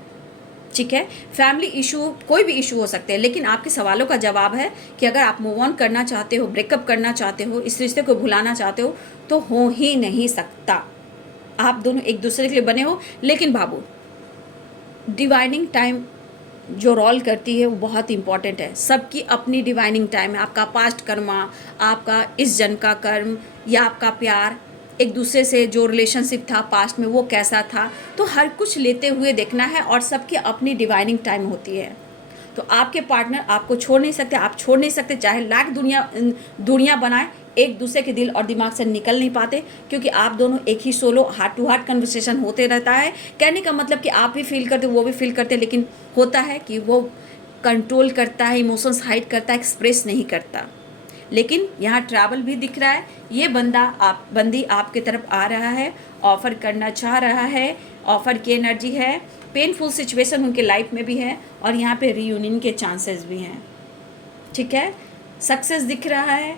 ठीक है। फैमिली इशू, कोई भी इशू हो सकते हैं, लेकिन आपके सवालों का जवाब है कि अगर आप मूव ऑन करना चाहते हो, ब्रेकअप करना चाहते हो, इस रिश्ते को भुलाना चाहते हो, तो हो ही नहीं सकता। आप दोनों एक दूसरे के लिए बने हो। लेकिन बाबू, डिवाइनिंग टाइम जो रोल करती है वो बहुत इंपॉर्टेंट है। सबकी अपनी डिवाइनिंग टाइम है। आपका पास्ट कर्मा, आपका इस जन्म का कर्म, या आपका प्यार, एक दूसरे से जो रिलेशनशिप था पास्ट में वो कैसा था, तो हर कुछ लेते हुए देखना है और सबकी अपनी डिवाइनिंग टाइम होती है। तो आपके पार्टनर आपको छोड़ नहीं सकते, आप छोड़ नहीं सकते, चाहे लाख दुनिया बनाए, एक दूसरे के दिल और दिमाग से निकल नहीं पाते, क्योंकि आप दोनों एक ही solo heart to heart conversation होते रहता है। कहने का मतलब कि आप भी फील करते, वो भी फील करते, लेकिन होता है कि वो कंट्रोल करता है, इमोशंस हाइड करता है, एक्सप्रेस नहीं करता। लेकिन यहाँ ट्रैवल भी दिख रहा है। ये बंदी आपके तरफ आ रहा है, ऑफ़र करना चाह रहा है, ऑफ़र की एनर्जी है। पेनफुल सिचुएशन उनके लाइफ में भी है और यहाँ पे रीयूनियन के चांसेस भी हैं, ठीक है। सक्सेस दिख रहा है,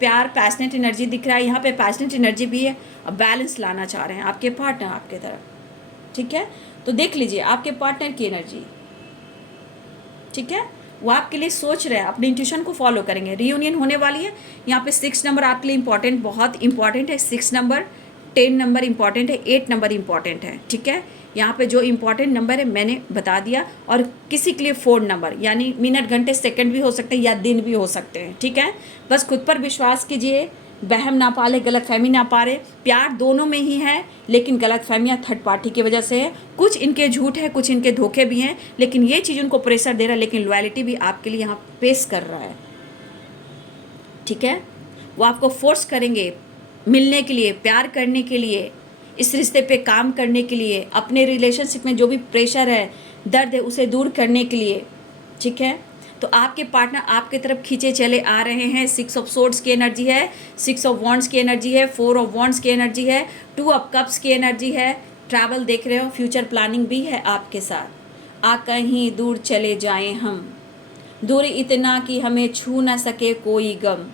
प्यार, पैशनेट एनर्जी दिख रहा है। यहाँ पे पैशनेट एनर्जी भी है और बैलेंस लाना चाह रहे हैं आपके पार्टनर आपके तरफ, ठीक है। तो देख लीजिए आपके पार्टनर की एनर्जी, ठीक है। वो आपके लिए सोच रहे हैं, अपने इंट्यूशन को फॉलो करेंगे। रीयूनियन होने वाली है। यहाँ पे 6 नंबर आपके लिए इंपॉर्टेंट, बहुत इंपॉर्टेंट है। 6 नंबर, 10 नंबर इंपॉर्टेंट है, 8 नंबर इंपॉर्टेंट है, ठीक है। यहाँ पे जो इंपॉर्टेंट नंबर है मैंने बता दिया। और किसी के लिए 4 नंबर, यानी मिनट, घंटे, सेकंड भी हो सकते हैं या दिन भी हो सकते हैं, ठीक है। बस खुद पर विश्वास कीजिए, वहम ना पाले, गलतफहमी ना पाले। प्यार दोनों में ही है, लेकिन गलतफहमियाँ थर्ड पार्टी की वजह से है। कुछ इनके झूठ है, कुछ इनके धोखे भी हैं, लेकिन ये चीज़ उनको प्रेशर दे रहा है, लेकिन लॉयल्टी भी आपके लिए यहाँ पेश कर रहा है, ठीक है। वो आपको फोर्स करेंगे मिलने के लिए, प्यार करने के लिए, इस रिश्ते पे काम करने के लिए, अपने रिलेशनशिप में जो भी प्रेशर है, दर्द है, उसे दूर करने के लिए, ठीक है। तो आपके पार्टनर आपके तरफ खींचे चले आ रहे हैं। 6 ऑफ सोर्ड्स की एनर्जी है, 6 ऑफ वॉन्ड्स की एनर्जी है, 4 ऑफ वॉन्ड्स की एनर्जी है, 2 ऑफ कप्स की एनर्जी है। ट्रैवल देख रहे हो, फ्यूचर प्लानिंग भी है आपके साथ। आ कहीं दूर चले जाएं हम, दूर इतना कि हमें छू ना सके कोई गम,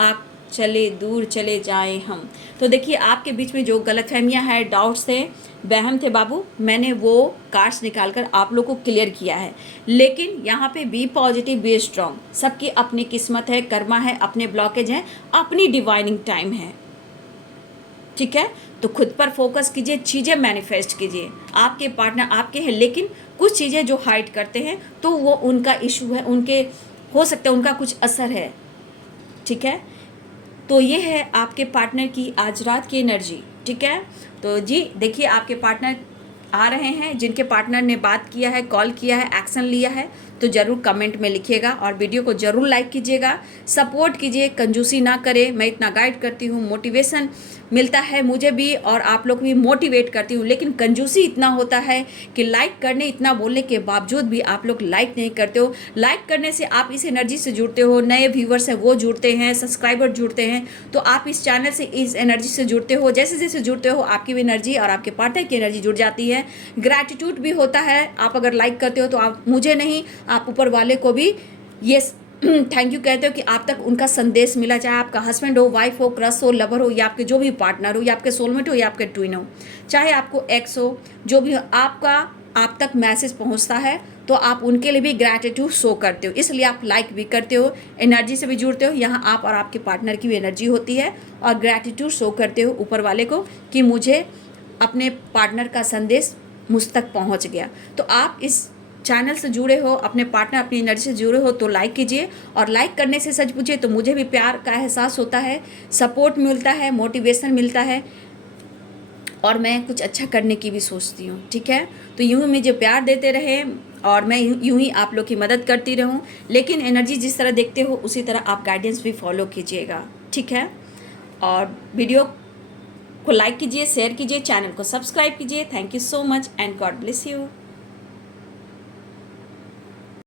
आ चले दूर चले जाएं हम। तो देखिए आपके बीच में जो गलतफहमियां हैं, डाउट्स थे, वहम थे बाबू, मैंने वो कार्ड्स निकालकर आप लोग को क्लियर किया है। लेकिन यहाँ पे बी पॉजिटिव, बी स्ट्रॉन्ग। सबकी अपनी किस्मत है, कर्मा है, अपने ब्लॉकेज हैं, अपनी डिवाइनिंग टाइम है, ठीक है। तो खुद पर फोकस कीजिए, चीज़ें मैनिफेस्ट कीजिए। आपके पार्टनर आपके हैं, लेकिन कुछ चीज़ें जो हाइड करते हैं तो वो उनका इशू है, उनके हो सकता है उनका कुछ असर है, ठीक है। तो ये है आपके पार्टनर की आज रात की एनर्जी, ठीक है। तो जी देखिए आपके पार्टनर आ रहे हैं, जिनके पार्टनर ने बात किया है, कॉल किया है, एक्शन लिया है, तो ज़रूर कमेंट में लिखिएगा और वीडियो को ज़रूर लाइक कीजिएगा, सपोर्ट कीजिए, कंजूसी ना करें। मैं इतना गाइड करती हूँ, मोटिवेशन मिलता है मुझे भी और आप लोग भी मोटिवेट करती हूँ, लेकिन कंजूसी इतना होता है कि लाइक करने, इतना बोलने के बावजूद भी आप लोग लाइक नहीं करते हो। लाइक करने से आप इस एनर्जी से जुड़ते हो, नए व्यूवर्स हैं वो जुड़ते हैं, सब्सक्राइबर जुड़ते हैं, तो आप इस चैनल से, इस एनर्जी से जुड़ते हो। जैसे जैसे जुड़ते हो आपकी भी एनर्जी और आपके पार्टनर की एनर्जी जुड़ जाती है। ग्रैटिट्यूड भी होता है, आप अगर लाइक करते हो तो आप मुझे नहीं, आप ऊपर वाले को भी ये थैंक यू कहते हो कि आप तक उनका संदेश मिला, चाहे आपका हस्बैंड हो, वाइफ हो, क्रश हो, लवर हो, या आपके जो भी पार्टनर हो, या आपके सोलमेट हो, या आपके ट्विन हो, चाहे आपको एक्स हो, जो भी हो, आपका आप तक मैसेज पहुंचता है तो आप उनके लिए भी ग्रैटिट्यूड शो करते हो, इसलिए आप लाइक भी करते हो, एनर्जी से भी जुड़ते हो। यहाँ आप और आपके पार्टनर की भी एनर्जी होती है और ग्रैटिट्यूड शो करते हो ऊपर वाले को कि मुझे अपने पार्टनर का संदेश मुझ तक पहुँच गया। तो आप इस चैनल से जुड़े हो, अपने पार्टनर, अपनी एनर्जी से जुड़े हो, तो लाइक कीजिए। और लाइक करने से सच पूछिए तो मुझे भी प्यार का एहसास होता है, सपोर्ट मिलता है, मोटिवेशन मिलता है और मैं कुछ अच्छा करने की भी सोचती हूँ, ठीक है। तो यूँ मुझे प्यार देते रहे, और मैं यूं ही आप लोग की मदद करती रहूं, लेकिन एनर्जी जिस तरह देखते हो उसी तरह आप गाइडेंस भी फॉलो कीजिएगा, ठीक है। और वीडियो को लाइक कीजिए, शेयर कीजिए, चैनल को सब्सक्राइब कीजिए। Thank you so much and God bless you.